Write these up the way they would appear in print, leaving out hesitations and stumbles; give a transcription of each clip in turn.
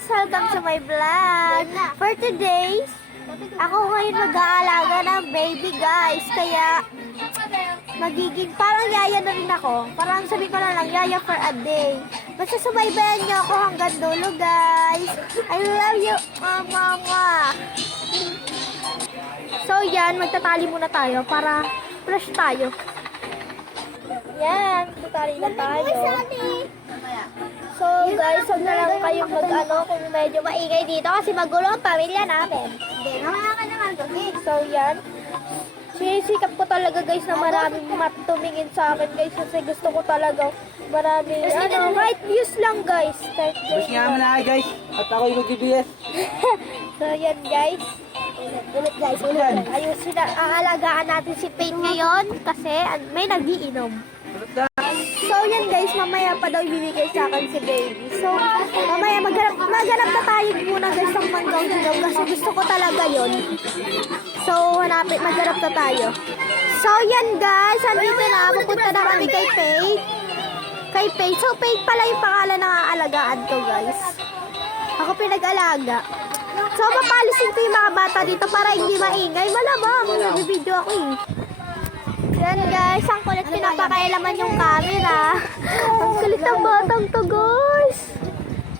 guys! Welcome to my vlog! For today, ako ngayon mag-aalaga ng baby guys. Kaya, magiging parang yaya na rin ako. Parang sabi ko na lang, yaya for a day. Basta subaybayan niyo ako hanggang dulo guys. I love you, mama! So yan, magtatali muna tayo para fresh tayo. Yan, magtatali na tayo. So guys, huwag na lang kayong mag-ano kung medyo maingay dito kasi magulo ang pamilya namin. So yan. Sinisikap ko talaga guys na maraming tumingin sa akin guys kasi gusto ko talaga maraming right views lang guys. Bus nga na guys. At ako'y mag-BS. So yan guys. Ulit guys, ulit. Ayusin na, aalagaan natin si Payne ngayon kasi may nagiinom. So yan guys, mamaya pa daw ibibigay sa akin si baby. So mamaya maghanap na tayo muna guys ng manggaw-gaw kasi gusto ko talaga yon. So maghanap na tayo. So yan guys, andito na, pupunta na kami kay Payne. So Payne pala yung pangalan ng aalagaan ko guys. Ako pinag-alaga. So papalisin ko yung mga bata dito para hindi maingay. Malamang, nag-video ako eh. Yan guys, ang kulit pinapakailaman yung camera. Ang kulit ng batang to guys.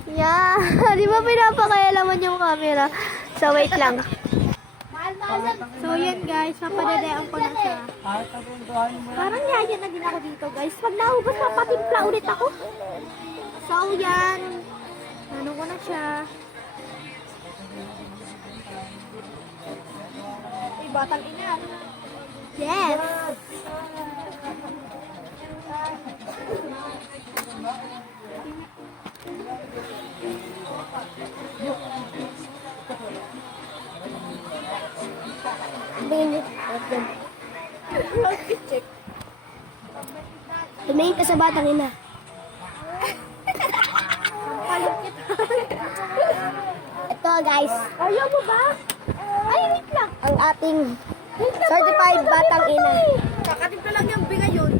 Yeah, di ba pinapakailaman yung camera? So wait lang. So yan guys, mapadadayaan ko na siya. Parang yaya na din ako dito guys. Pag naubos, mapatimpla ulit ako. So yan, ano ko na siya. Ay, batang ina. Yes. Tumingin ka sa batang ina. Ito guys. Ayaw mo ba? Ay, wait lang. Ang ating certified batang ina. Kakatimpla lang yung binga yun.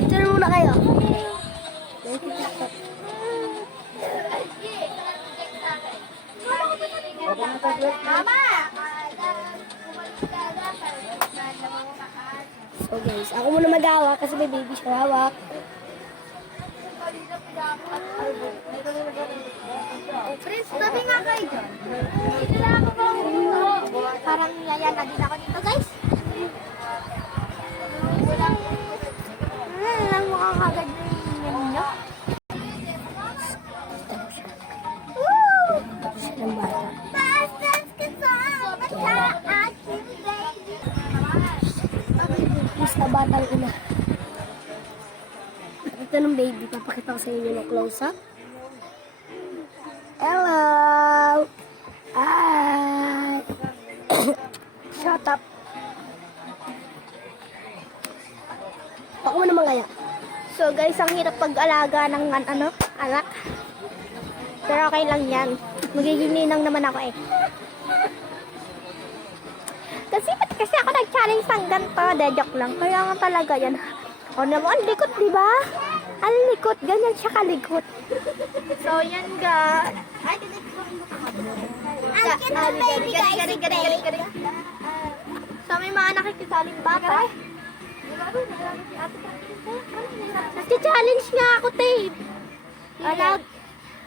Picture muna kayo. Mama! So guys, ako muna mag-hawak kasi may baby siya hawak. Prince, tabi nga kayo dyan. Parang yaya na din ako dito, guys. Lang mukhang kagad na yung ninyo. Siya ng bata. Please na batang ina. Ito ng baby, papakita ko sa inyo ng close-up. Hello! Hi! Shut up! Ako mo naman kaya. So guys, ang hirap pag-alaga ng anak. Pero okay lang yan. Magiging ninang naman ako eh. Kasi ako nag-challenge ng ganito. Joke lang. Kaya nga talaga yan. O naman, ang likot, di ba? Ang likot. Ganyan siya kalikot. So, yan ga. Ay, Ang cute ng baby guys, si Pay. So, may mga nakikisaling bata. Nag-challenge nga ako, Tape.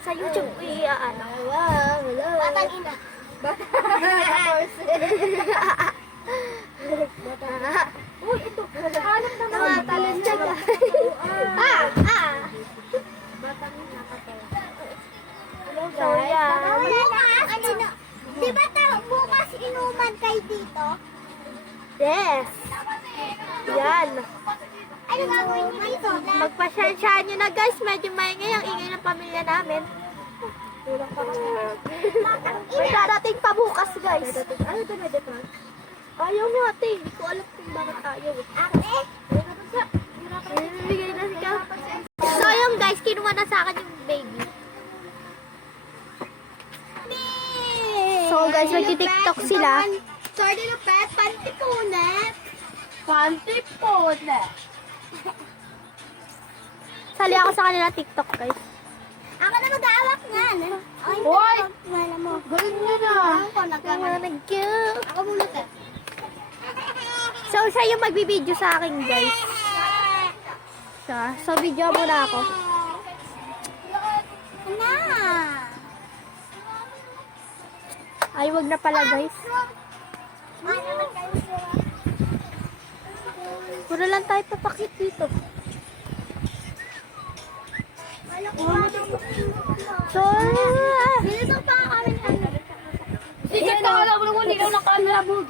Sa YouTube, Batang ina. Uy, ito. Hanap na mga talent siya. So, yan. Di ba bukas inuman kayo dito? Yes. Yan. Ano gagawin mo dito? Magpasyensyahan nyo na guys. Medyo maingay ang ingay ng pamilya namin. May darating pa bukas guys. Ano ito na dito? Ayaw mo ate. Hindi ko alam kung bakit ayaw. Ate? Bibigay na siya. So yung guys, kinuha na sa akin yung baby. So guys, magti-tiktok sila. Sorry, Lupet. Pantipunet. Pantipone. Sali ako sa kanila TikTok, guys. Ako na mag-aawak niyan. Hoy! Wala mo. Galing nyo na. Thank you. Ako muna ka. So, siya yung magbibideo sa akin, guys. Siya. So, video muna ako. Na. Ay, wag na pala, guys. Puro lang tayo papakit dito. So, Dito pa kami. Sikat na alam mo naman, ikaw na camera mo.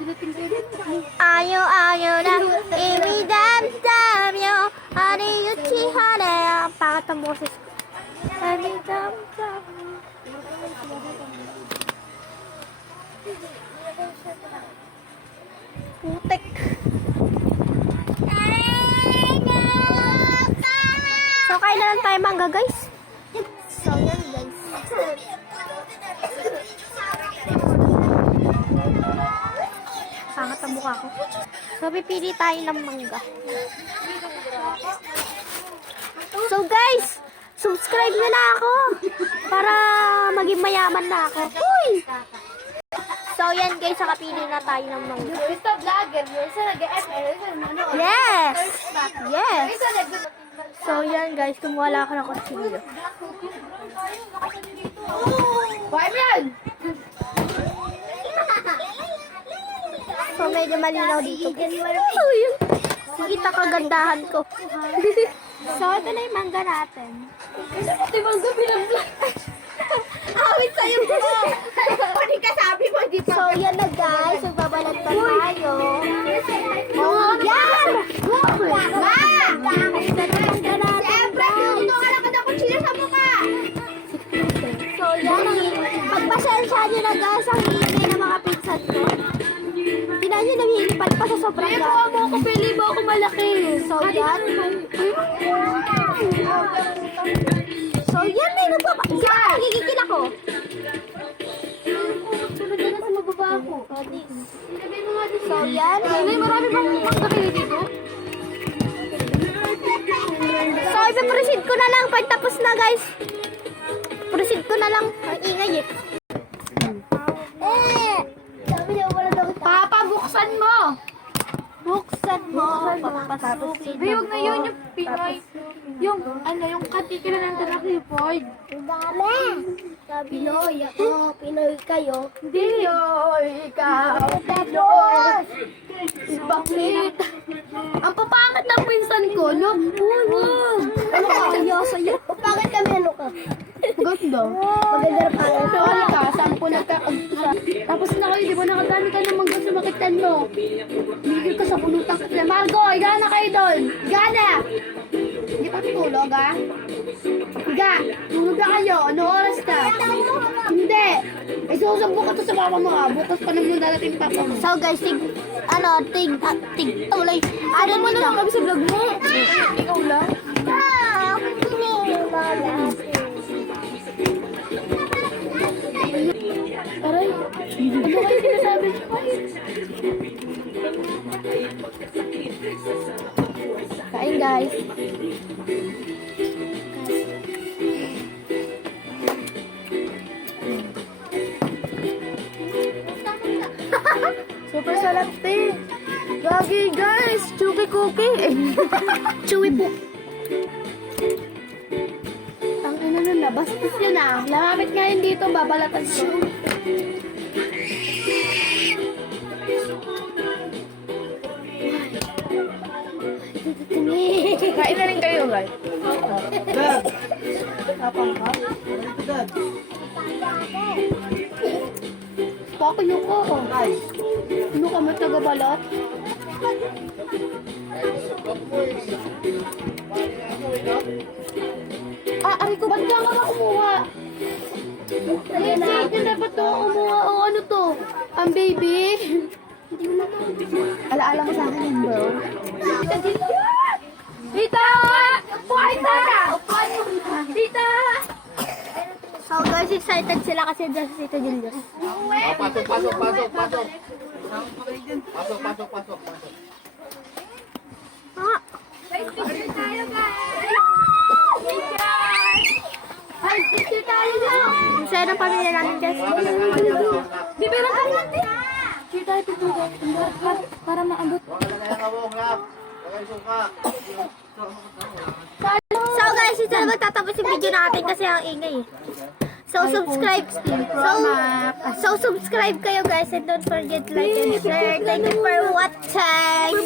Ayaw na, imidam-dam yo. Ari yuchi hane. Ang pangat ang boses ko. Imidam-dam. Putek. So, kailan tayo mangga, guys? So, yan, guys. Pangat ang mukha ko. So, pipili tayo ng mangga. So, guys, subscribe nyo na ako para maging mayaman na ako. Uy! So, yan, guys, nakapili na tayo ng mangga. Yes! Yes! So, yan, guys, kumuha lang ako ng kutsilyo. So, medyo malinaw dito. Uy! Kita kagandahan ko. So, ito na yung mangga natin. Ito mangga pinag-vlog. Awit sa'yo po. Hindi ka sabi mo dito. So, yan na guys. Magbabalat pa tayo. Oh, yan! Ma! Siyempre, pinuto ka lang kada kutsila sa mukha. So, yan. Pagpasensya nyo na guys ang hingay ng mga pinsan ko. Tingnan nyo, namihilipad pa sa sobrang dami. Pili mo ako, pili mo ako malaki. So, yan. So, yan na, nagigigil ako. Sunod na sa mababa ako. So, yan. Ay, marami bang magkakili dito? So, ipiproceed ko na lang pag tapos na, guys. Proceed ko na lang. Ang ingay eh. Papa, buksan mo! Buksan mo. Huwag na yun yung Pinoy. Yung, ano, yung katikila ng tanak ni Ford. Ang dami. Pinoy ako. Pinoy kayo. Pinoy, ikaw. Pinoy. Bakit? Ang papangat ng pinsan ko, no? Uy, Ano ka? Ayaw sa'yo. Bakit kami ano ka? Ganda. Maganda na pala. So, ano ka? Sampo nagkakagsa. Tapos na kayo, di ba nakadami ka naman gusto makitan mo? Bigil ka sa pulutan ka sila. Margo, higa na kayo doon. Higa na! Hindi pa tutulog, ha? Higa! Tulog na kayo. Ano oras ka? Hindi! Eh, susumbo ka to sa papa mo, ha? Bukas pa naman darating papa mo. So guys, tulay. Ano mo na lang kami sa vlog mo? Ikaw lang? Aray, ano kayo sinasabi? Kain guys. Super sarap, te. Gagi, guys. Chuki cookie. Chewy po. Ang ano nun, nabastos yun ah. Lamapit nga yun dito, babalatan ko. Kain na rin kayo, guys. Dad! Tapang ka. Ito, Dad. Bako yung ko. Ay! Ano ka mo taga-balat? Ari ko, ba't ka nga kumuha? Ay, hindi dapat to kumuha. O ano to? Ang baby? Alaala mo sa akin yun, bro. Tita! Upuan na! Upuan mo! Tita! So guys, excited sila kasi dyan si Tito Julius. Pasok. Pasok. Ah, Saya ng pamilya namin guys. Bibira ka natin. Cheer tayo pitugan. Para maabot. So guys, ito na magtatapos yung video natin kasi ang ingay eh. So subscribe. So subscribe kayo guys and don't forget to like and share. Thank you for watching.